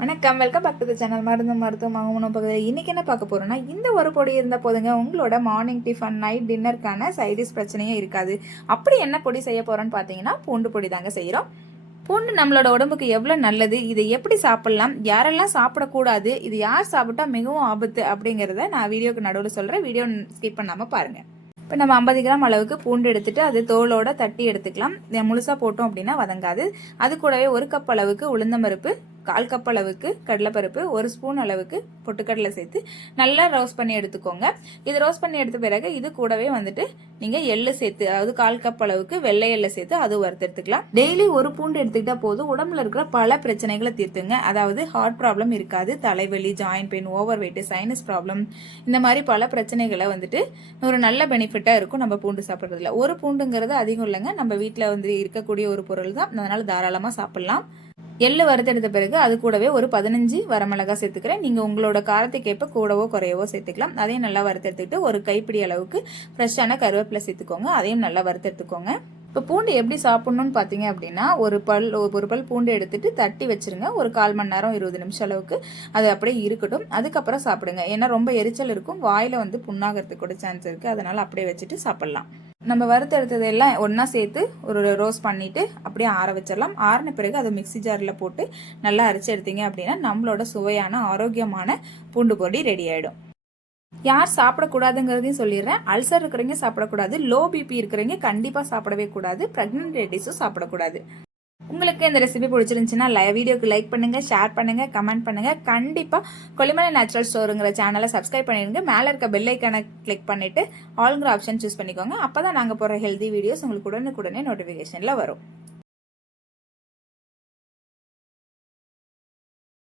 வணக்கம், welcome back to the channel. மருத்துவமாக உணவு பகுதியில் இன்றைக்கி என்ன பார்க்க போகிறோன்னா, இந்த ஒரு பொடி இருந்த போதுங்க உங்களோட மார்னிங் டிஃபன் நைட் டின்னருக்கான சைடிஷ் பிரச்சனையே இருக்காது. அப்படி என்ன பொடி செய்ய போகிறோன்னு பார்த்தீங்கன்னா, பூண்டு பொடி தாங்க செய்கிறோம். பூண்டு நம்மளோட உடம்புக்கு எவ்வளோ நல்லது, இதை எப்படி சாப்பிட்லாம், யாரெல்லாம் சாப்பிடக்கூடாது, இது யார் சாப்பிட்டா மிகவும் ஆபத்து அப்படிங்கிறத நான் வீடியோக்கு நடுவில் சொல்கிறேன். வீடியோ ஸ்கிப் பண்ணாமல் பாருங்கள். இப்போ நம்ம 50 கிராம் அளவுக்கு பூண்டு எடுத்துட்டு அது தோலோட தட்டி எடுத்துக்கலாம். முழுசாக போட்டோம் அப்படின்னா வதங்காது. அது கூடவே 1 கப் அளவுக்கு உளுந்தம்பருப்பு, 1/4 கப் அளவுக்கு கடலைப்பருப்பு, 1 ஸ்பூன் அளவுக்கு பொட்டுக்கடலை சேர்த்து நல்லா ரோஸ்ட் பண்ணி எடுத்துக்கோங்க. இது ரோஸ்ட் பண்ணி எடுத்த பிறகு இது கூடவே வந்துட்டு நீங்கள் எள்ளு சேர்த்து, அதாவது 1/4 கப் அளவுக்கு வெள்ளை எள்ளை சேர்த்து அது வறுத்து எடுத்துக்கலாம். டெய்லி ஒரு பூண்டு எடுத்துக்கிட்டா போதும், உடம்புல இருக்கிற பல பிரச்சனைகளை தீர்த்துங்க. அதாவது ஹார்ட் ப்ராப்ளம் இருக்காது, தலைவலி, joint pain, over weight, sinus problem, இந்த மாதிரி பல பிரச்சனைகளை வந்துட்டு ஒரு நல்ல பெனிஃபிட்டாக இருக்கும் நம்ம பூண்டு சாப்பிட்றதுல. ஒரு பூண்டுங்கிறது அதிகம் இல்லைங்க, நம்ம வீட்டில் வந்து இருக்கக்கூடிய ஒரு பொருள் தான், அதனால தாராளமாக சாப்பிட்லாம். எள்ளு வறுத்தெடுத்த பிறகு அது கூடவே ஒரு 15 வரமிளகாய் சேர்த்துக்கிறேன். நீங்கள் உங்களோட காரத்துக்கு ஏற்ப கூடவோ குறையவோ சேர்த்துக்கலாம். அதையும் நல்லா வறுத்தெடுத்துக்கிட்டு ஒரு கைப்பிடி அளவுக்கு ஃப்ரெஷ்ஷான கருவேப்பிலை சேர்த்துக்கோங்க. அதையும் நல்லா வறுத்தெடுத்துக்கோங்க. இப்போ பூண்டு எப்படி சாப்பிட்ணுன்னு பார்த்தீங்க அப்படின்னா, ஒரு பல் பூண்டு எடுத்துட்டு தட்டி வச்சிருங்க. ஒரு 1/4 மணி நேரம் 20 நிமிஷம் அளவுக்கு அது அப்படியே இருக்கட்டும். அதுக்கப்புறம் சாப்பிடுங்க. ஏன்னா ரொம்ப எரிச்சல் இருக்கும், வாயில் வந்து புண்ணாகிறதுக்கு கூட சான்ஸ் இருக்குது. அதனால் அப்படியே வச்சுட்டு சாப்பிட்லாம். நம்ம வறுத்தெடுத்ததெல்லாம் ஒன்றா சேர்த்து ஒரு ரோஸ்ட் பண்ணிவிட்டு அப்படியே ஆற வச்சிடலாம். ஆறின பிறகு அதை மிக்சி ஜாரில் போட்டு நல்லா அரைச்சி எடுத்தீங்க அப்படின்னா நம்மளோட சுவையான ஆரோக்கியமான பூண்டு பொடி ரெடி ஆகிடும். யார் சாப்பிடக்கூடாதுங்கிறதையும் சொல்லிடுறேன். அல்சர் இருக்கிறவங்க சாப்பிடக்கூடாது, லோ பிபி இருக்கிறவங்க கண்டிப்பாக சாப்பிடவே கூடாது, ப்ரெக்னென்ட் லேடிஸும் சாப்பிடக்கூடாது. உங்களுக்கு இந்த ரெசிபி பிடிச்சிருந்துச்சுன்னா வீடியோக்கு லைக் பண்ணுங்க, ஷேர் பண்ணுங்க, கமெண்ட் பண்ணுங்க. கண்டிப்பா கொல்லிமலை நேச்சுரல் ஸ்டோருங்கிற சேனலை சப்ஸ்கிரைப் பண்ணிடுங்க. மேலே இருக்க பெல் ஐக்கானை கிளிக் பண்ணிட்டு ஆல்ங்கிற ஆப்ஷன் சூஸ் பண்ணிக்கோங்க. அப்பதான் நாங்கள் போகிற ஹெல்தி வீடியோஸ் உங்களுக்கு உடனுக்குடனே நோட்டிஃபிகேஷன்ல வரும்.